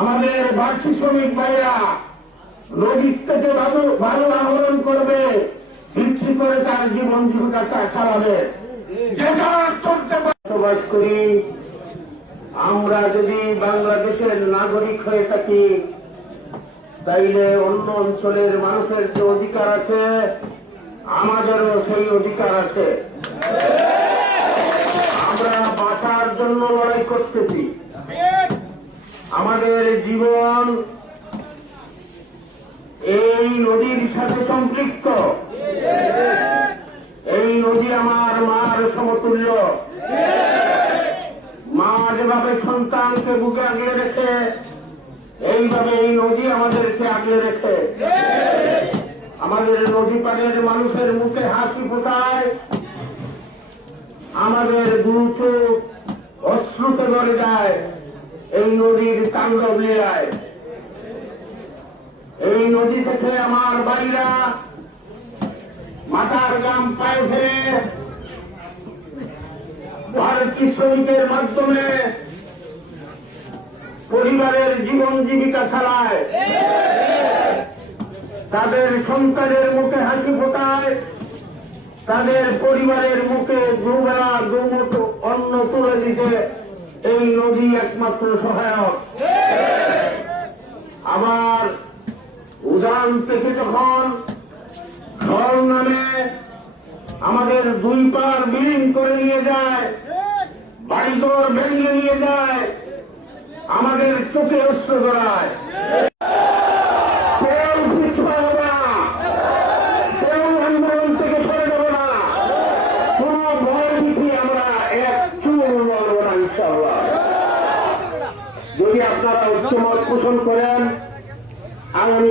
আমাদের বাড়তি শ্রমিক ভাইরা নদীর থেকে ভালো ভালো আহরণ করবে বিক্রি করে তার জীবন জীবিকা চালাবে। বসবাস করি। আমরা যদি বাংলাদেশের নাগরিক হয়ে থাকি, তাইলে অন্য অঞ্চলের মানুষের যে অধিকার আছে, আমাদেরও সেই অধিকার আছে। করতেছি। আমাদের জীবন এই নদীর সাথে সম্পৃক্ত। এই নদী আমার মার সমতুল্য। মা যেভাবে সন্তানকে বুকে আগলে রেখে, এইভাবে এই নদী আমাদেরকে আগলে রেখে। আমাদের নদী পাড়ের মানুষের মুখে হাসি ফোটায়। আমাদের দু চোখ অশ্রুতে ভরে যায়। এই নদীর তাণ্ডব লীলায় এই নদী থেকে আমার বাড়িরা মাথার গ্রাম পায়ে ফেলে। ভারতী শ্রমিকের মাধ্যমে পরিবারের জীবন জীবিকা চালায়। তাদের সন্তানের মুখে হাসি ফোটায়। তাদের পরিবারের মুখে দুবেলা দুমুঠো দিতে এই নদী একমাত্র সহায়ক। আবার উদান থেকে যখন ঝড় নামে আমাদের দুই পার বিলীন করে নিয়ে যায়, বাড়িঘর ভেঙে নিয়ে যায়, আমাদের চোখে অস্ত্র ধরায় যদি আপনারা ঐক্যমত পোষণ করেন আগামী